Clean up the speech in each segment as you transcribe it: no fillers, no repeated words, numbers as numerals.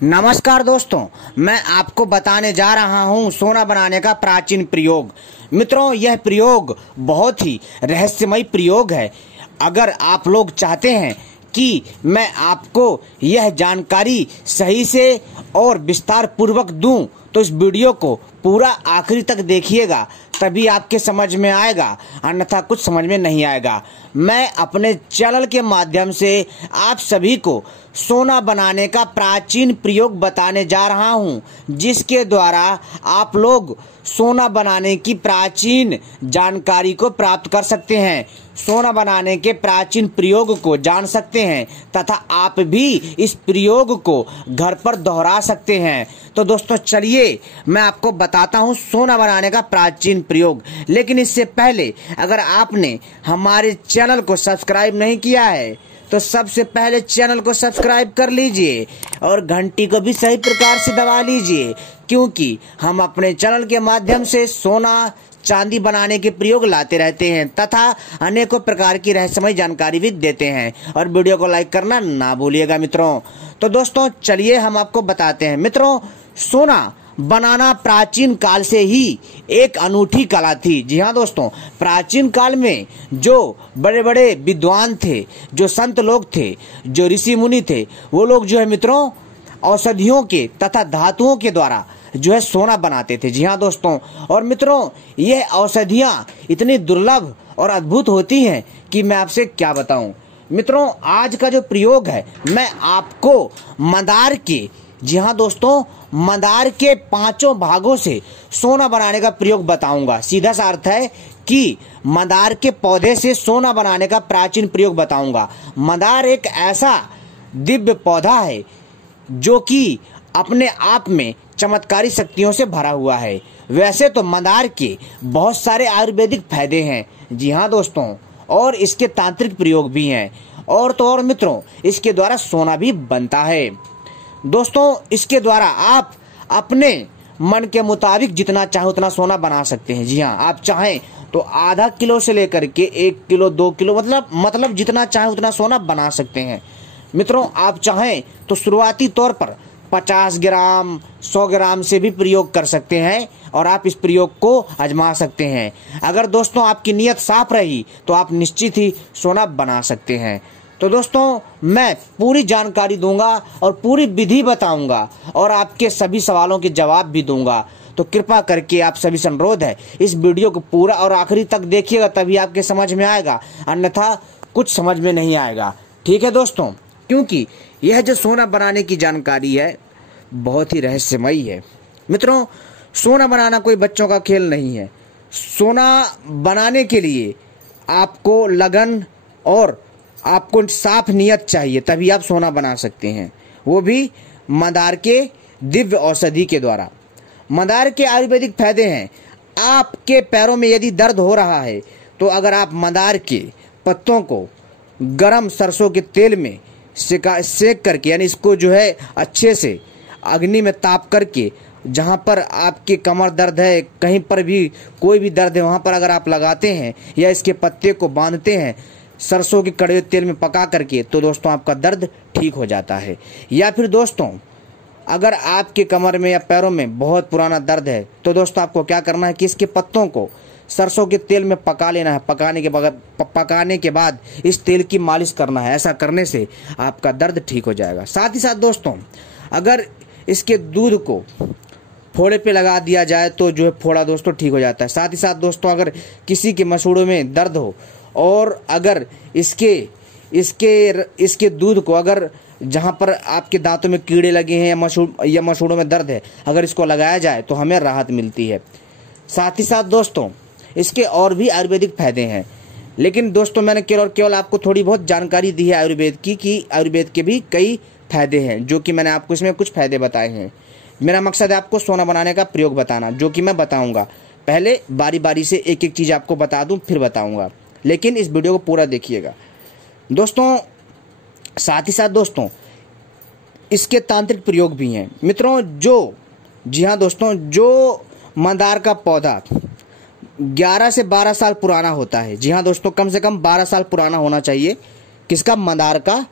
नमस्कार दोस्तों, मैं आपको बताने जा रहा हूं सोना बनाने का प्राचीन प्रयोग। मित्रों, यह प्रयोग बहुत ही रहस्यमय प्रयोग है। अगर आप लोग चाहते हैं कि मैं आपको यह जानकारी सही से और विस्तार पूर्वक दूं, तो इस वीडियो को पूरा आखिरी तक देखिएगा, तभी आपके समझ में आएगा, अन्यथा कुछ समझ में नहीं आएगा। मैं अपने चैनल के माध्यम से आप सभी को सोना बनाने का प्राचीन प्रयोग बताने जा रहा हूं, जिसके द्वारा आप लोग सोना बनाने की प्राचीन जानकारी को प्राप्त कर सकते हैं, सोना बनाने के प्राचीन प्रयोग को जान सकते हैं तथा आप भी इस प्रयोग को घर पर दोहरा सकते हैं। तो दोस्तों चलिए मैं आपको बताता हूं सोना बनाने का प्राचीन प्रयोग। लेकिन इससे पहले अगर आपने हमारे चैनल को सब्सक्राइब नहीं किया है तो सबसे पहले चैनल को सब्सक्राइब कर लीजिए और घंटी को भी सही प्रकार से दबा लीजिए, क्योंकि हम अपने चैनल के माध्यम से सोना चांदी बनाने के प्रयोग लाते रहते हैं तथा अनेकों प्रकार की रहस्यमय जानकारी भी देते हैं। और वीडियो को लाइक करना ना भूलिएगा मित्रों। तो दोस्तों चलिए हम आपको बताते हैं। मित्रों, सोना बनाना प्राचीन काल से ही एक अनूठी कला थी। जी हाँ दोस्तों, प्राचीन काल में जो बड़े बड़े विद्वान थे, जो संत लोग थे, जो ऋषि मुनि थे, वो लोग जो है मित्रों औषधियों के तथा धातुओं के द्वारा जो है सोना बनाते थे। जी हाँ दोस्तों, और मित्रों यह औषधियां इतनी दुर्लभ और अद्भुत होती हैं कि मैं आपसे क्या बताऊं। मित्रों, आज का जो प्रयोग है मैं आपको मंदार के, जी हाँ दोस्तों, मंदार के 5 भागों से सोना बनाने का प्रयोग बताऊंगा। सीधा सा अर्थ है कि मंदार के पौधे से सोना बनाने का प्राचीन प्रयोग बताऊंगा। मंदार एक ऐसा दिव्य पौधा है जो कि अपने आप में चमत्कारी शक्तियों से भरा हुआ है। वैसे तो मंदार के बहुत सारे आयुर्वेदिक फायदे हैं, जी हाँ दोस्तों, और इसके तांत्रिक प्रयोग भी हैं। और तो और मित्रों, इसके द्वारा सोना भी बनता है। दोस्तों, इसके द्वारा आप अपने मन के मुताबिक जितना चाहे उतना सोना बना सकते हैं। जी हाँ, आप चाहें तो आधा किलो से लेकर के 1 किलो 2 किलो मतलब जितना चाहे उतना सोना बना सकते हैं। मित्रों, आप चाहें तो शुरुआती तौर पर 50 ग्राम 100 ग्राम से भी प्रयोग कर सकते हैं और आप इस प्रयोग को आजमा सकते हैं। अगर दोस्तों आपकी नीयत साफ रही तो आप निश्चित ही सोना बना सकते हैं। तो दोस्तों मैं पूरी जानकारी दूंगा और पूरी विधि बताऊंगा और आपके सभी सवालों के जवाब भी दूंगा। तो कृपा करके आप सभी से अनुरोध है, इस वीडियो को पूरा और आखिरी तक देखिएगा, तभी आपके समझ में आएगा, अन्यथा कुछ समझ में नहीं आएगा। ठीक है दोस्तों, क्योंकि यह जो सोना बनाने की जानकारी है बहुत ही रहस्यमयी है। मित्रों, सोना बनाना कोई बच्चों का खेल नहीं है। सोना बनाने के लिए आपको लगन और आपको साफ नियत चाहिए, तभी आप सोना बना सकते हैं, वो भी मंदार के दिव्य औषधि के द्वारा। मंदार के आयुर्वेदिक फायदे हैं। आपके पैरों में यदि दर्द हो रहा है तो अगर आप मंदार के पत्तों को गरम सरसों के तेल में सेक करके, यानी इसको जो है अच्छे से अग्नि में ताप करके, जहाँ पर आपके कमर दर्द है, कहीं पर भी कोई भी दर्द है, वहाँ पर अगर आप लगाते हैं या इसके पत्ते को बांधते हैं सरसों के कड़वे तेल में पका करके, तो दोस्तों आपका दर्द ठीक हो जाता है। या फिर दोस्तों अगर आपके कमर में या पैरों में बहुत पुराना दर्द है तो दोस्तों आपको क्या करना है कि इसके पत्तों को सरसों के तेल में पका लेना है। पकाने के बाद इस तेल की मालिश करना है। ऐसा करने से आपका दर्द ठीक हो जाएगा। साथ ही साथ दोस्तों अगर इसके दूध को फोड़े पे लगा दिया जाए तो जो है फोड़ा दोस्तों ठीक हो जाता है। साथ ही साथ दोस्तों अगर किसी के मसूड़ों में दर्द हो और अगर इसके दूध को, अगर जहां पर आपके दांतों में कीड़े लगे हैं या मसूड़ों में दर्द है, अगर इसको लगाया जाए तो हमें राहत मिलती है। साथ ही साथ दोस्तों इसके और भी आयुर्वेदिक फायदे हैं, लेकिन दोस्तों मैंने केवल आपको थोड़ी बहुत जानकारी दी है आयुर्वेद की, कि आयुर्वेद के भी कई फायदे हैं, जो कि मैंने आपको इसमें कुछ फायदे बताए हैं। मेरा मकसद है आपको सोना बनाने का प्रयोग बताना, जो कि मैं बताऊंगा। पहले बारी बारी से एक एक चीज आपको बता दूं, फिर बताऊंगा, लेकिन इस वीडियो को पूरा देखिएगा दोस्तों। साथ ही साथ दोस्तों इसके तांत्रिक प्रयोग भी हैं। मित्रों जी हाँ दोस्तों, जो मंदार का पौधा 11 से 12 साल पुराना होता है। जी हाँ दोस्तों, कम से कम 12 साल पुराना होना चाहिए। किसका? मंदार का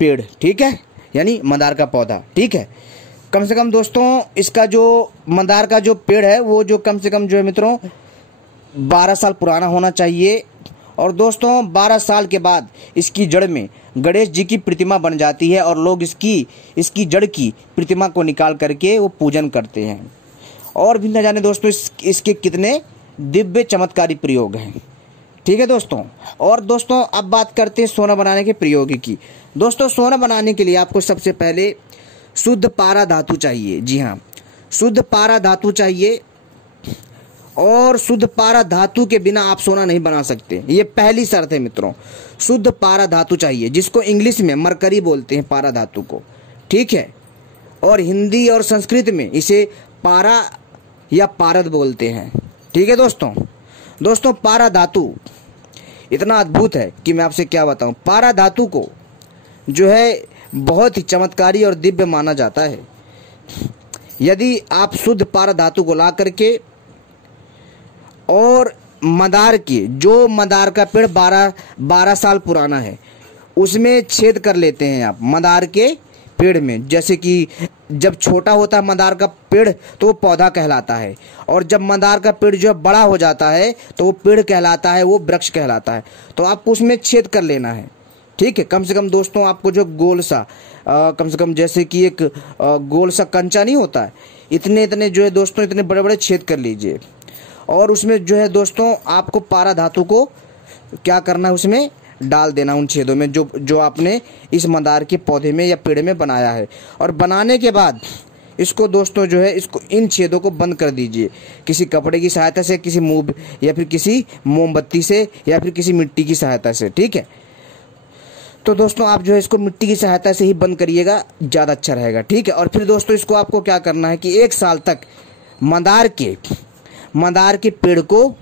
पेड़। ठीक है, यानी मंदार का पौधा। ठीक है, कम से कम दोस्तों इसका जो मंदार का जो पेड़ है वो जो कम से कम जो है मित्रों 12 साल पुराना होना चाहिए। और दोस्तों 12 साल के बाद इसकी जड़ में गणेश जी की प्रतिमा बन जाती है और लोग इसकी जड़ की प्रतिमा को निकाल करके वो पूजन करते हैं। और भी न जाने दोस्तों इसके कितने दिव्य चमत्कारी प्रयोग हैं। ठीक है दोस्तों, और दोस्तों अब बात करते हैं सोना बनाने के प्रयोग की। दोस्तों सोना बनाने के लिए आपको सबसे पहले शुद्ध पारा धातु चाहिए। जी हाँ, शुद्ध पारा धातु चाहिए, और शुद्ध पारा धातु के बिना आप सोना नहीं बना सकते, ये पहली शर्त है मित्रों। शुद्ध पारा धातु चाहिए, जिसको इंग्लिश में मरकरी बोलते हैं पारा धातु को। ठीक है, और हिंदी और संस्कृत में इसे पारा या पारद बोलते हैं। ठीक है दोस्तों पारा धातु इतना अद्भुत है कि मैं आपसे क्या बताऊं। पारा धातु को जो है बहुत ही चमत्कारी और दिव्य माना जाता है। यदि आप शुद्ध पारा धातु को ला करके और मंदार का पेड़ 12 साल पुराना है उसमें छेद कर लेते हैं आप मंदार के पेड़ में। जैसे कि जब छोटा होता है मंदार का पेड़ तो वो पौधा कहलाता है, और जब मंदार का पेड़ जो है बड़ा हो जाता है तो वो पेड़ कहलाता है, वो वृक्ष कहलाता है। तो आपको उसमें छेद कर लेना है। ठीक है, कम से कम दोस्तों आपको जो गोल सा कम से कम जैसे कि एक गोल सा कंचा नहीं होता है, इतने जो है दोस्तों इतने बड़े बड़े छेद कर लीजिए। और उसमें जो है दोस्तों आपको पारा धातु को क्या करना है, उसमें डाल देना उन छेदों में जो आपने इस मंदार के पौधे में या पेड़ में बनाया है। और बनाने के बाद इसको दोस्तों जो है इन छेदों को बंद कर दीजिए किसी कपड़े की सहायता से, किसी मूव या फिर किसी मोमबत्ती से या फिर किसी मिट्टी की सहायता से। ठीक है, तो दोस्तों आप जो है इसको मिट्टी की सहायता से ही बंद करिएगा, ज़्यादा अच्छा रहेगा। ठीक है, और फिर दोस्तों इसको आपको क्या करना है कि 1 साल तक मंदार के पेड़ को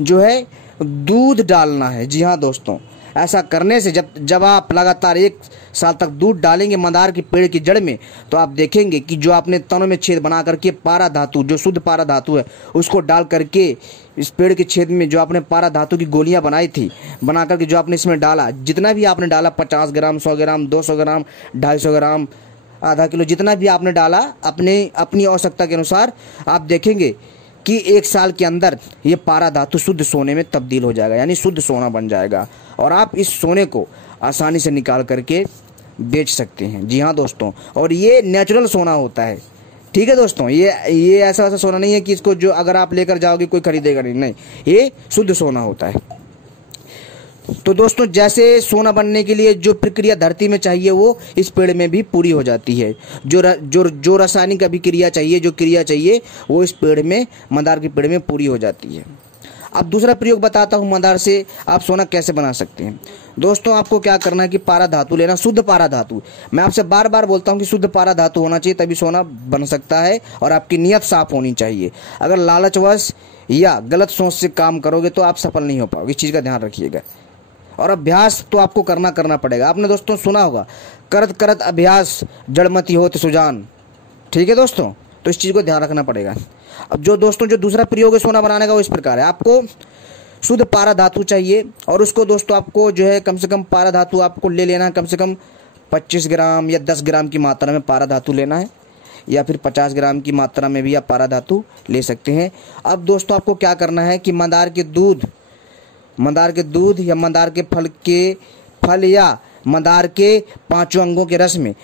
जो है दूध डालना है। जी हाँ दोस्तों, ऐसा करने से जब आप लगातार 1 साल तक दूध डालेंगे मंदार के पेड़ की जड़ में, तो आप देखेंगे कि जो आपने तनों में छेद बना करके पारा धातु, जो शुद्ध पारा धातु है, उसको डाल करके इस पेड़ के छेद में जो आपने पारा धातु की गोलियां बनाई थी, बना करके जो आपने इसमें डाला, जितना भी आपने डाला 50 ग्राम, 100 ग्राम, 200 ग्राम, 250 ग्राम, आधा किलो, जितना भी आपने डाला अपनी आवश्यकता के अनुसार, आप देखेंगे कि 1 साल के अंदर ये पारा धातु शुद्ध सोने में तब्दील हो जाएगा, यानी शुद्ध सोना बन जाएगा। और आप इस सोने को आसानी से निकाल करके बेच सकते हैं। जी हाँ दोस्तों, और ये नेचुरल सोना होता है। ठीक है दोस्तों, ये ऐसा सोना नहीं है कि इसको जो अगर आप लेकर जाओगे कोई खरीदेगा नहीं, ये शुद्ध सोना होता है। तो दोस्तों जैसे सोना बनने के लिए जो प्रक्रिया धरती में चाहिए वो इस पेड़ में भी पूरी हो जाती है। जो रासायनिक अभिक्रिया चाहिए, जो क्रिया चाहिए, वो इस पेड़ में, मंदार के पेड़ में पूरी हो जाती है। अब दूसरा प्रयोग बताता हूँ मंदार से आप सोना कैसे बना सकते हैं। दोस्तों आपको क्या करना है कि पारा धातु लेना, शुद्ध पारा धातु। मैं आपसे बार बार बोलता हूँ कि शुद्ध पारा धातु होना चाहिए, तभी सोना बन सकता है, और आपकी नीयत साफ होनी चाहिए। अगर लालचवश या गलत सोच से काम करोगे तो आप सफल नहीं हो पाओगे, इस चीज़ का ध्यान रखिएगा। और अभ्यास तो आपको करना पड़ेगा। आपने दोस्तों सुना होगा, करत करत अभ्यास जड़मती होत सुजान। ठीक है दोस्तों, तो इस चीज़ को ध्यान रखना पड़ेगा। अब जो दोस्तों जो दूसरा प्रयोग है सोना बनाने का वो इस प्रकार है। आपको शुद्ध पारा धातु चाहिए, और उसको दोस्तों आपको जो है कम से कम पारा धातु आपको ले लेना है, कम से कम 25 ग्राम या 10 ग्राम की मात्रा में पारा धातु लेना है, या फिर 50 ग्राम की मात्रा में भी आप पारा धातु ले सकते हैं। अब दोस्तों आपको क्या करना है कि मंदार के दूध या मंदार के फल या मंदार के 5 अंगों के रस में,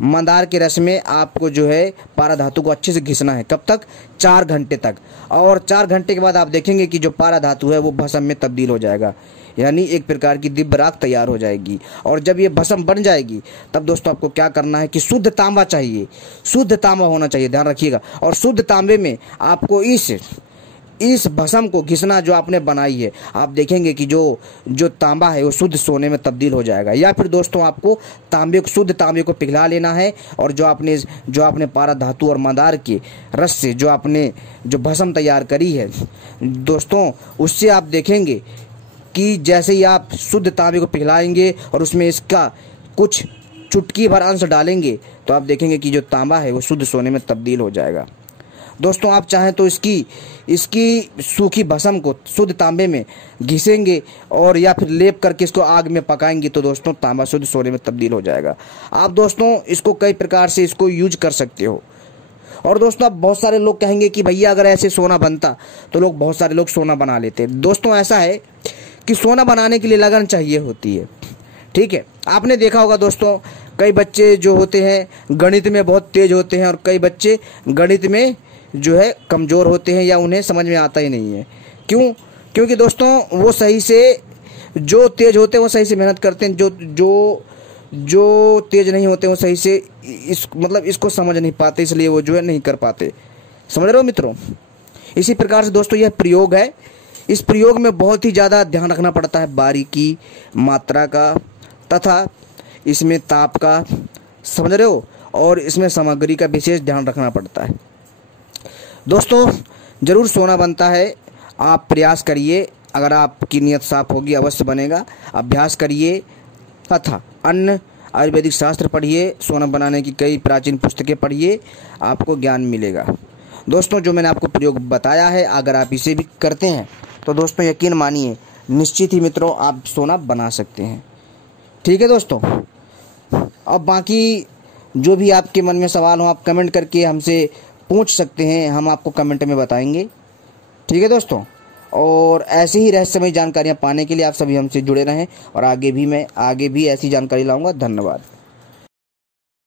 मंदार के रस में आपको जो है पारा धातु को अच्छे से घिसना है। कब तक? 4 घंटे तक। और 4 घंटे के बाद आप देखेंगे कि जो पारा धातु है वो भस्म में तब्दील हो जाएगा, यानी एक प्रकार की दिव्य राख तैयार हो जाएगी। और जब ये भस्म बन जाएगी तब दोस्तों आपको क्या करना है कि शुद्ध तांबा चाहिए, शुद्ध तांबा होना चाहिए, ध्यान रखिएगा। और शुद्ध तांबे में आपको इस भस्म को घिसना जो आपने बनाई है, आप देखेंगे कि जो तांबा है वो शुद्ध सोने में तब्दील हो जाएगा। या फिर दोस्तों आपको शुद्ध तांबे को पिघला लेना है, और जो आपने पारा धातु और मंदार के रस से जो भस्म तैयार करी है दोस्तों, उससे आप देखेंगे कि जैसे ही आप शुद्ध तांबे को पिघलाएंगे और उसमें इसका कुछ चुटकी भर अंश डालेंगे, तो आप देखेंगे कि जो तांबा है वो शुद्ध सोने में तब्दील हो जाएगा। दोस्तों आप चाहें तो इसकी सूखी भस्म को शुद्ध तांबे में घिसेंगे और या फिर लेप करके इसको आग में पकाएंगे तो दोस्तों तांबा शुद्ध सोने में तब्दील हो जाएगा। आप दोस्तों इसको कई प्रकार से इसको यूज कर सकते हो। और दोस्तों अब बहुत सारे लोग कहेंगे कि भैया अगर ऐसे सोना बनता तो बहुत सारे लोग सोना बना लेते। दोस्तों ऐसा है कि सोना बनाने के लिए लगन चाहिए होती है, ठीक है। आपने देखा होगा दोस्तों, कई बच्चे जो होते हैं गणित में बहुत तेज होते हैं और कई बच्चे गणित में जो है कमज़ोर होते हैं या उन्हें समझ में आता ही नहीं है। क्यों? क्योंकि दोस्तों वो सही से, जो तेज होते हैं वो सही से मेहनत करते हैं, जो तेज नहीं होते वो सही से इसको समझ नहीं पाते, इसलिए वो जो है नहीं कर पाते। समझ रहे हो मित्रों? इसी प्रकार से दोस्तों यह प्रयोग है। इस प्रयोग में बहुत ही ज़्यादा ध्यान रखना पड़ता है, बारीकी, मात्रा का तथा इसमें ताप का, समझ रहे हो, और इसमें सामग्री का विशेष ध्यान रखना पड़ता है। दोस्तों ज़रूर सोना बनता है, आप प्रयास करिए, अगर आपकी नीयत साफ होगी अवश्य बनेगा। अभ्यास करिए तथा अन्य आयुर्वेदिक शास्त्र पढ़िए, सोना बनाने की कई प्राचीन पुस्तकें पढ़िए, आपको ज्ञान मिलेगा। दोस्तों जो मैंने आपको प्रयोग बताया है, अगर आप इसे भी करते हैं तो दोस्तों यकीन मानिए निश्चित ही मित्रों आप सोना बना सकते हैं। ठीक है दोस्तों, अब बाकी जो भी आपके मन में सवाल हो आप कमेंट करके हमसे पूछ सकते हैं, हम आपको कमेंट में बताएंगे। ठीक है दोस्तों, और ऐसी ही रहस्यमय जानकारियाँ पाने के लिए आप सभी हमसे जुड़े रहें और आगे भी ऐसी जानकारी लाऊंगा। धन्यवाद।